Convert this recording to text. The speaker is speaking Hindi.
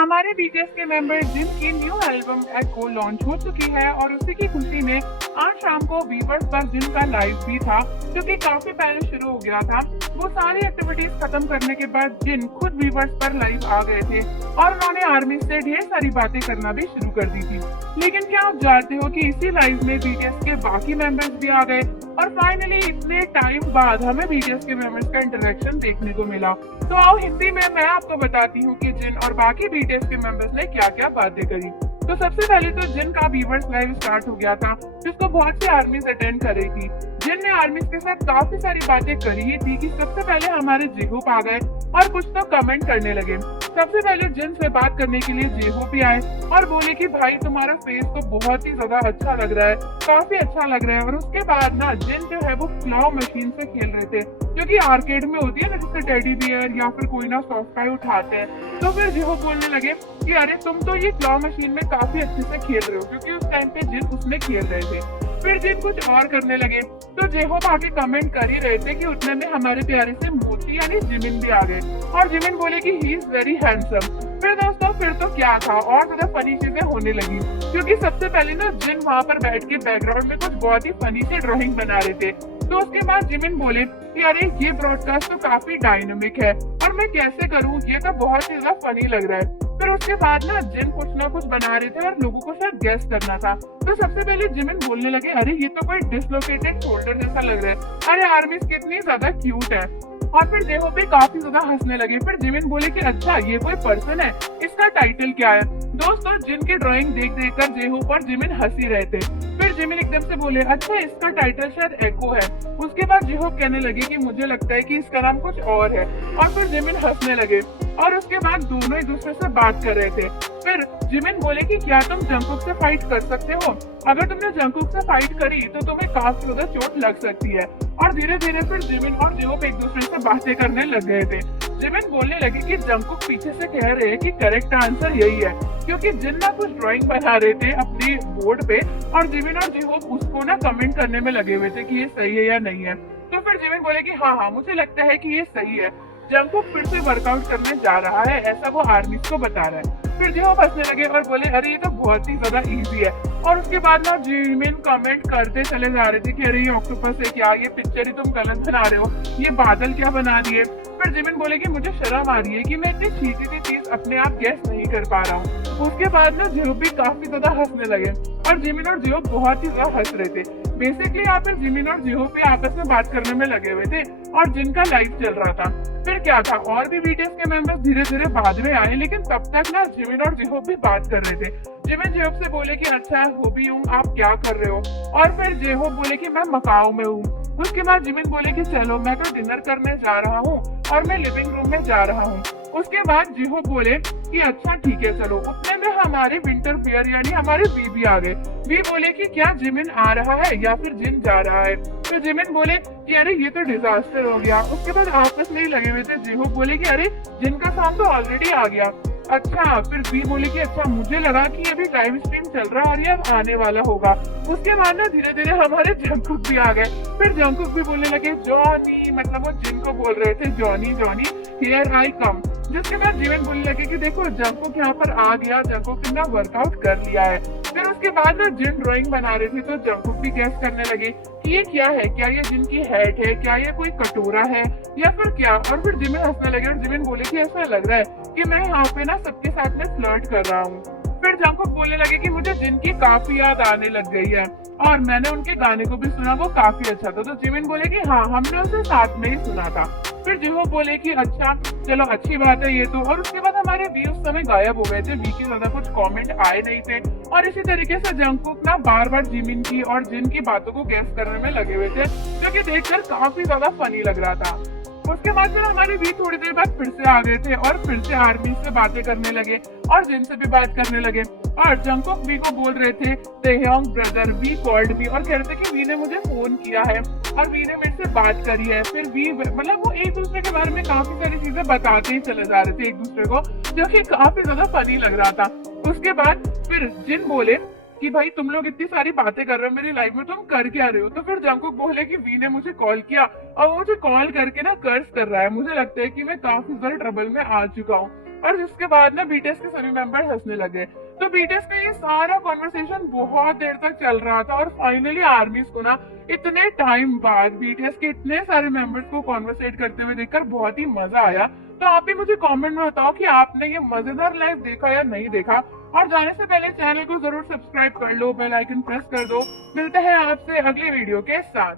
हमारे बीटीएस के मेंबर जिन की न्यू एल्बम एक्ो लॉन्च हो चुकी है और उसी की खुशी में आज शाम को वीवर्स पर जिन का लाइव भी था जो कि काफी पहले शुरू हो गया था। वो सारी एक्टिविटीज खत्म करने के बाद जिन खुद वीवर्स पर लाइव आ गए थे और उन्होंने आर्मी से ढेर सारी बातें करना भी शुरू कर दी थी। लेकिन क्या आप जानते हो कि इसी लाइव में बीटीएस के बाकी मेंबर्स भी आ गए और फाइनली इतने टाइम बाद हमें बीटीएस के मेंबर्स का इंटरेक्शन देखने को मिला। तो आओ हिंदी में मैं आपको बताती हूँ कि जिन और बाकी बीटीएस के मेंबर्स ने क्या क्या बातें करी। तो सबसे पहले तो जिन का वीवर्स लाइव स्टार्ट हो गया था जिसको बहुत सी आर्मीज अटेंड कर रही थी। जिन ने आर्मीज के साथ काफी सारी बातें करी ही थी कि सबसे पहले हमारे जेहोप आ गए और कुछ तो कमेंट करने लगे। सबसे पहले जिन से बात करने के लिए जेहोप भी आए और बोले कि भाई तुम्हारा फेस तो बहुत ही ज्यादा अच्छा लग रहा है, काफी अच्छा लग रहा है। और उसके बाद ना जिन जो है वो क्लॉ मशीन से खेल रहे थे जो कि आर्केड में होती है ना, जिससे टेडी बियर या फिर कोई ना सॉफ्ट टॉय उठाते हैं। तो फिर जेहोप बोलने लगे कि अरे तुम तो ये क्लॉ मशीन में काफी अच्छे से खेल रहे हो, क्योंकि उस टाइम पे जिन उसमें खेल रहे थे। फिर जिन कुछ और करने लगे तो जेहोप आके कमेंट कर ही रहे थे कि उतने में हमारे प्यारे से मोती यानी जिमिन भी आ गए और जिमिन बोले कि ही इज वेरी हैंडसम। फिर दोस्तों फिर तो क्या था, और ज्यादा फनी चीजें होने लगी, क्योंकि सबसे पहले ना जिन वहाँ पर बैठ के बैकग्राउंड में कुछ बहुत ही फनी से ड्राइंग बना रहे थे। तो उसके बाद जिमिन बोले कि अरे ये ब्रॉडकास्ट तो काफी डायनामिक है और मैं कैसे करूँ, ये तो बहुत ही ज्यादा फनी लग रहा है। फिर उसके बाद ना जिन कुछ ना कुछ बना रहे थे और लोगों को शायद गेस करना था। तो सबसे पहले जिमिन बोलने लगे अरे ये तो कोई डिसलोकेटेड शोल्डर जैसा लग रहा है, अरे आर्मीज कितनी ज्यादा क्यूट है। और फिर जेहोप भी काफी ज्यादा हंसने लगे। फिर जिमिन बोले कि अच्छा ये कोई पर्सन है, इसका टाइटल क्या है। दोस्तों जिन की ड्राइंग देख देख कर जेहोप और जिमिन हंसी रहे थे। फिर जिमिन एकदम से बोले अच्छा इसका टाइटल शायद एको है। उसके बाद जेहोप कहने लगे कि मुझे लगता है कि इसका नाम कुछ और है। और फिर जिमिन हंसने लगे और उसके बाद दोनों एक दूसरे से बात कर रहे थे। फिर जिमिन बोले कि क्या तुम जंगकुक से फाइट कर सकते हो, अगर तुमने जंगकुक से फाइट करी तो तुम्हें काफी ज्यादा चोट लग सकती है। और धीरे धीरे फिर जिमिन और जेहोप एक दूसरे से बातें करने लग गए थे। जिमिन बोलने लगे कि जंगकुक पीछे से कह रहे हैं कि करेक्ट आंसर यही है, क्योंकि जिन ना कुछ ड्राइंग बना रहे थे अपने बोर्ड पे और जिमिन और जेहोप उसको ना कमेंट करने में लगे हुए थे कि ये सही है या नहीं है। तो फिर जिमिन बोले कि हाँ मुझे लगता है कि ये सही है, जंगकुक फिर से वर्कआउट करने जा रहा है, ऐसा वो आर्मीज को बता रहा है। फिर जेहोप हंसने लगे और बोले अरे ये तो बहुत ही ज्यादा इजी है। और उसके बाद ना जिमिन कमेंट करते चले जा रहे थे कि अरे ये ऑक्टोपस है क्या, ये पिक्चर ही तुम गलत बना रहे हो, ये बादल क्या बना दिए। फिर जिमिन बोले कि मुझे शर्म आ रही है कि मैं इतनी छोटी सी चीज अपने आप गेस नहीं कर पा रहा हूँ। उसके बाद ना जेहोप भी काफी ज्यादा हंसने लगे और जिमिन और जेहोप बहुत ही ज्यादा हंस रहे थे। बेसिकली यहाँ पे जिमिन और जेहोप भी आपस में बात करने में लगे हुए थे और जिनका लाइव चल रहा था। फिर क्या था, और भी बीटीएस के मेंबर्स धीरे धीरे बाद में आए, लेकिन तब तक ना जिमिन और जेहोप भी बात कर रहे थे। जिमिन जेहोप से बोले कि अच्छा हो भी हूँ, आप क्या कर रहे हो। और फिर जेहोप बोले कि मैं मकाओ में हूँ। उसके बाद जिमिन बोले कि चलो मैं तो डिनर करने जा रहा हूँ और मैं लिविंग रूम में जा रहा हूँ। उसके बाद जेहोप बोले कि अच्छा ठीक है चलो। उतने में हमारे विंटर बियर यानी हमारे वी भी आ गए। वी बोले कि क्या जिमिन आ रहा है या फिर जिन जा रहा है। तो जिमिन बोले कि अरे ये तो डिजास्टर हो गया। उसके बाद आपस में ही लगे हुए थे। जेहोप बोले कि अरे जिन का सॉन्ग तो ऑलरेडी आ गया। अच्छा फिर वी बोले कि अच्छा मुझे लगा कि अभी लाइव स्ट्रीम चल रहा है और ये अब आने वाला होगा। उसके बाद ना धीरे धीरे हमारे जंगकुक भी आ गए। फिर जंगकुक भी बोलने लगे जॉनी, मतलब वो जिन को बोल रहे थे जॉनी जॉनी हियर आई कम। जिसके बाद जिमिन बोलने लगे कि देखो जंगकुक यहाँ पर आ गया, जंगकुक ने वर्कआउट कर लिया है। फिर उसके बाद ना जिन ड्राइंग बना रहे थे तो जंगकुक भी गैस करने लगे कि ये क्या है, क्या ये जिन की हेड है, क्या ये कोई कटोरा है या फिर क्या। और फिर जिमिन हंसने लगे और जिमिन बोले कि ऐसा लग रहा है कि मैं यहाँ पे ना सबके साथ में फ्लर्ट कर रहा हूँ। फिर जंगकुक बोलने लगे कि मुझे जिन की काफी याद आने लग गई है और मैंने उनके गाने को भी सुना, वो काफी अच्छा था। तो जिमिन बोले कि हाँ हमने उसे साथ में ही सुना था। फिर जेहोप बोले कि अच्छा चलो अच्छी बात है ये तो। और उसके बाद हमारे वी उस समय गायब हो गए थे, वी की ज्यादा कुछ कमेंट आए नहीं थे। और इसी तरीके से जंगकुक ना बार बार जिमिन की और जिन की बातों को गैस करने में लगे हुए थे, जो कि देखकर काफी ज्यादा फनी लग रहा था। उसके बाद फिर हमारे वी थोड़ी देर बाद फिर से आ गए थे और फिर से आर्मी से बातें करने लगे और जिन से भी बात करने लगे। और जंगकुक वी को बोल रहे थे तेह्योंग ब्रदर, वी कॉल्ड मी, और कह रहे थे कि वी ने मुझे फोन किया है और वी ने मेरे से बात करी है। फिर वी मतलब वो एक दूसरे के बारे में काफी सारी चीजें बताते ही चले जा रहे थे एक दूसरे को, जो कि काफी ज्यादा फनी लग रहा था। उसके बाद फिर जिन बोले कि भाई तुम लोग इतनी सारी बातें कर रहे हो मेरी लाइफ में, तुम कर क्या रहे हो। तो फिर जंगकुक बोले कि वी ने मुझे कॉल किया और वो मुझे कॉल करके ना कर्स कर रहा है, मुझे लगता है कि मैं काफी ज्यादा ट्रबल में आ चुका हूँ। और जिसके बाद ना बीटीएस के सभी मेंबर हंसने लगे। तो बीटीएस का ये सारा कॉन्वर्सेशन बहुत देर तक चल रहा था और फाइनली आर्मीज को ना इतने टाइम बाद बीटीएस के इतने सारे मेंबर्स को कॉन्वर्सेट करते हुए देखकर बहुत ही मजा आया। तो आप भी मुझे कमेंट में बताओ कि आपने ये मजेदार लाइव देखा या नहीं देखा, और जाने से पहले चैनल को जरूर सब्सक्राइब कर लो, बेल आइकन प्रेस कर दो। मिलते हैं आपसे अगली वीडियो के साथ।